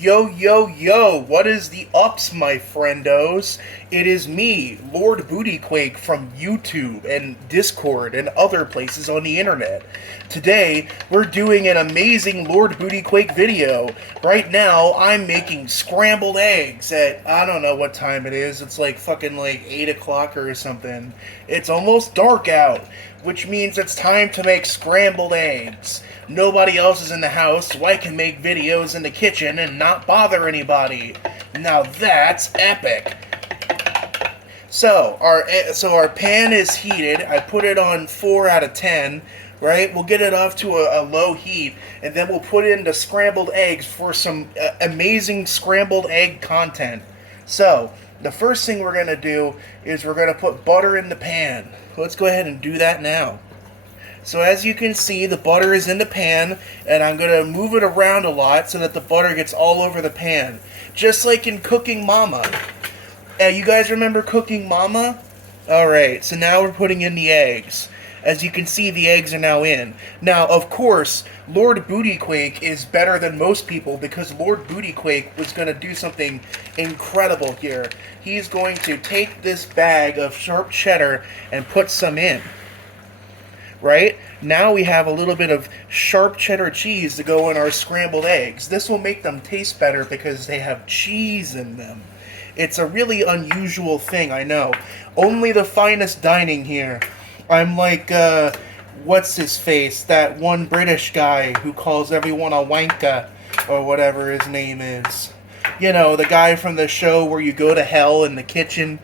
Yo, yo, yo, what is the ups, my friendos? It is me, Lord Bootyquake from YouTube and Discord and other places on the internet. Today, we're doing an amazing Lord Bootyquake video. Right now, I'm making scrambled eggs at, I don't know what time it is. It's like fucking like 8 o'clock or something. It's almost dark out, which means it's time to make scrambled eggs. Nobody else is in the house, so I can make videos in the kitchen and not bother anybody. Now that's epic. So our pan is heated. I put it on 4 out of 10. Right, we'll get it off to a low heat, and then we'll put in the scrambled eggs for some amazing scrambled egg content. So the first thing we're gonna do is we're gonna put butter in the pan. Let's go ahead and do that now. So as you can see, the butter is in the pan, and I'm going to move it around a lot so that the butter gets all over the pan. Just like in Cooking Mama. You guys remember Cooking Mama? Alright, so now we're putting in the eggs. As you can see, the eggs are now in. Now, of course, Lord Bootyquake is better than most people because Lord Bootyquake was going to do something incredible here. He's going to take this bag of sharp cheddar and put some in. Right? Now we have a little bit of sharp cheddar cheese to go in our scrambled eggs. This will make them taste better because they have cheese in them. It's a really unusual thing, I know. Only the finest dining here. I'm like, what's his face? That one British guy who calls everyone a wanker, or whatever his name is. You know, the guy from the show where you go to hell in the kitchen.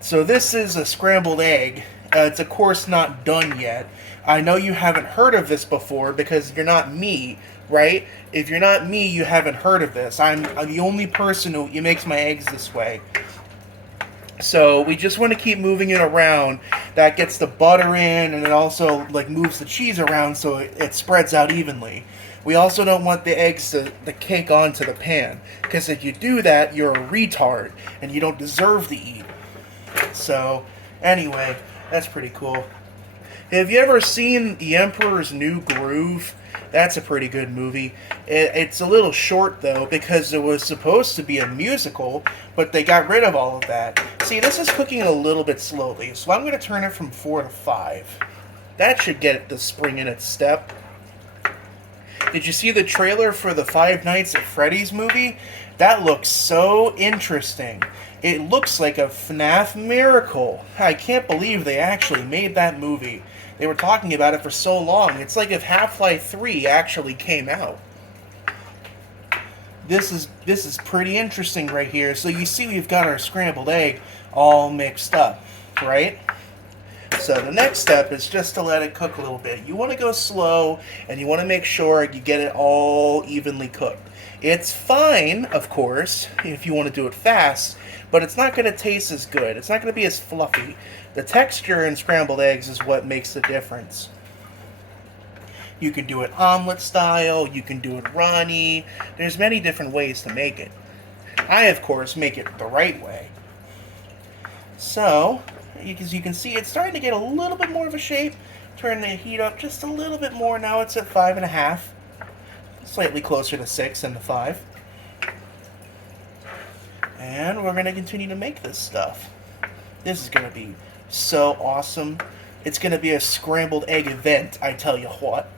So this is a scrambled egg. It's of course not done yet. I know you haven't heard of this before because you're not me, right? If you're not me, you haven't heard of this. I'm the only person who makes my eggs this way. So we just want to keep moving it around. That gets the butter in, and it also like moves the cheese around so it spreads out evenly. We also don't want the eggs to cake onto the pan, because if you do that, you're a retard and you don't deserve to eat. So anyway, that's pretty cool. Have you ever seen The Emperor's New Groove? That's a pretty good movie. It's a little short, though, because it was supposed to be a musical, but they got rid of all of that. See, this is cooking a little bit slowly, so I'm going to turn it from 4 to 5. That should get the spring in its step. Did you see the trailer for the Five Nights at Freddy's movie? That looks so interesting. It looks like a FNAF miracle. I can't believe they actually made that movie. They were talking about it for so long. It's like if Half-Life 3 actually came out. This is pretty interesting right here. So you see we've got our scrambled egg all mixed up, right? So the next step is just to let it cook a little bit. You want to go slow, and you want to make sure you get it all evenly cooked. It's fine, of course, if you want to do it fast, but it's not going to taste as good. It's not going to be as fluffy. The texture in scrambled eggs is what makes the difference. You can do it omelet style, you can do it runny. There's many different ways to make it. I, of course, make it the right way. So, as you can see, it's starting to get a little bit more of a shape. Turn the heat up just a little bit more. Now it's at 5.5. Slightly closer to 6 than the 5. And we're going to continue to make this stuff. This is going to be so awesome. It's going to be a scrambled egg event, I tell you what.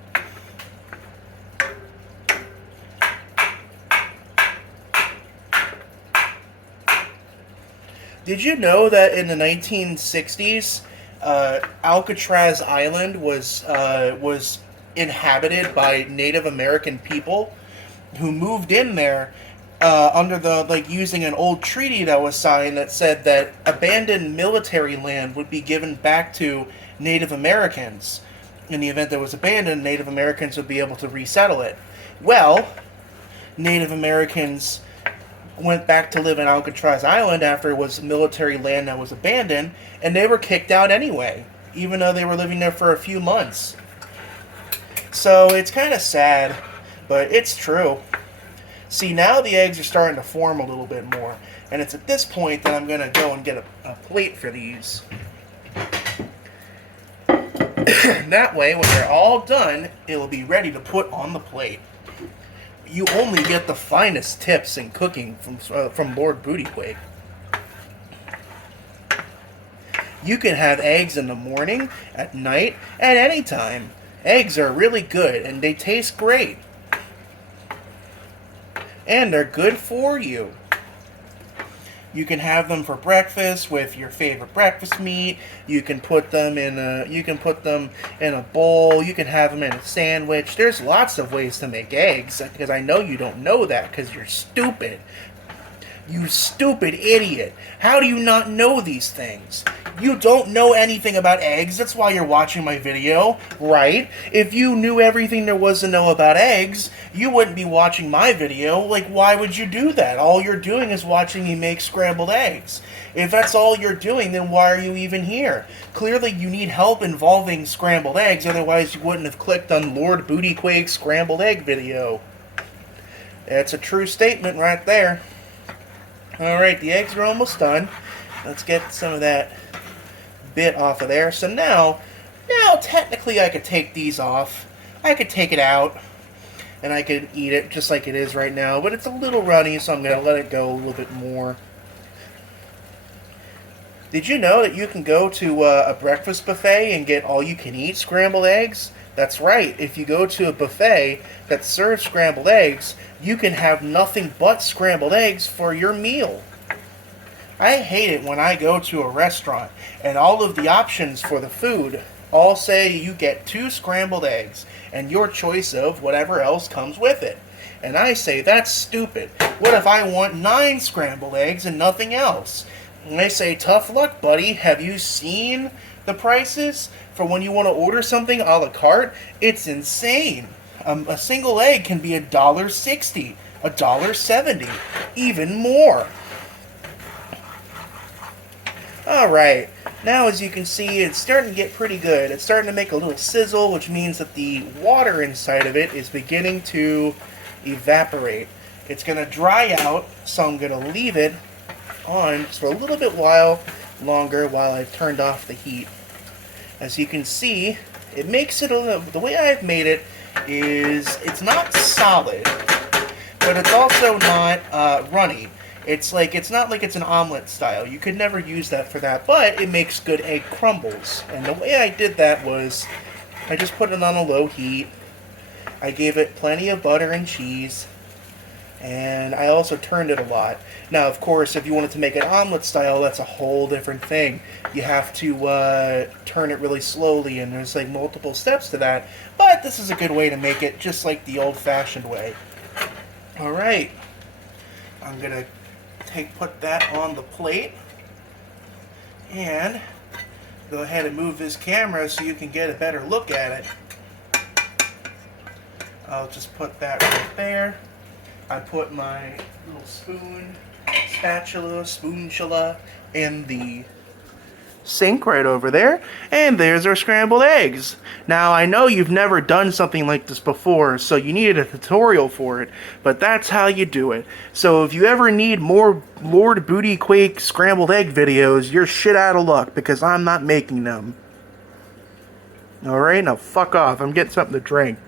Did you know that in the 1960s, Alcatraz Island was inhabited by Native American people who moved in there under using an old treaty that was signed that said that abandoned military land would be given back to Native Americans. In the event that it was abandoned, Native Americans would be able to resettle it. Well, Native Americans went back to live in Alcatraz Island after it was military land that was abandoned, and they were kicked out anyway, even though they were living there for a few months. So it's kind of sad, but it's true. See, now the eggs are starting to form a little bit more, and it's at this point that I'm going to go and get a plate for these. That way, when they're all done, it will be ready to put on the plate. you only get the finest tips in cooking from Lord Bootyquake. You can have eggs in the morning, at night, at any time. Eggs are really good and they taste great. And they're good for you. You can have them for breakfast with your favorite breakfast meat. You can put them in a bowl. You can have them in a sandwich. There's lots of ways to make eggs, because I know you don't know that because you're stupid. You stupid idiot. How do you not know these things? You don't know anything about eggs. That's why you're watching my video, right? If you knew everything there was to know about eggs, you wouldn't be watching my video. Like, why would you do that? All you're doing is watching me make scrambled eggs. If that's all you're doing, then why are you even here? Clearly, you need help involving scrambled eggs. Otherwise, you wouldn't have clicked on Lord Bootyquake Scrambled Egg video. That's a true statement right there. Alright, the eggs are almost done. Let's get some of that bit off of there. So now technically I could take these off. I could take it out and I could eat it just like it is right now, but it's a little runny, so I'm going to let it go a little bit more. Did you know that you can go to a breakfast buffet and get all-you-can-eat scrambled eggs? That's right. If you go to a buffet that serves scrambled eggs, you can have nothing but scrambled eggs for your meal. I hate it when I go to a restaurant and all of the options for the food all say you get 2 scrambled eggs and your choice of whatever else comes with it. And I say that's stupid. What if I want 9 scrambled eggs and nothing else? And they say, tough luck, buddy. Have you seen the prices for when you want to order something a la carte? It's insane. A single egg can be $1.60, $1.70, even more. Alright, now as you can see, it's starting to get pretty good. It's starting to make a little sizzle, which means that the water inside of it is beginning to evaporate. It's going to dry out, so I'm going to leave it on just for a little bit longer while I've turned off the heat. As you can see, it makes it the way I've made it is it's not solid, but it's also not runny. It's not like it's an omelet style. You could never use that for that, but it makes good egg crumbles. And the way I did that was I just put it on a low heat. I gave it plenty of butter and cheese, and I also turned it a lot. Now, of course, if you wanted to make it omelet style, that's a whole different thing. You have to turn it really slowly, and there's like multiple steps to that. But this is a good way to make it just like the old-fashioned way. Alright, I'm going to put that on the plate, and go ahead and move this camera so you can get a better look at it. I'll just put that right there. I put my little spoonula in the sink right over there, and there's our scrambled eggs. Now, I know you've never done something like this before, so you needed a tutorial for it, but that's how you do it. So if you ever need more Lord Bootyquake scrambled egg videos, you're shit out of luck, because I'm not making them. Alright, now fuck off. I'm getting something to drink.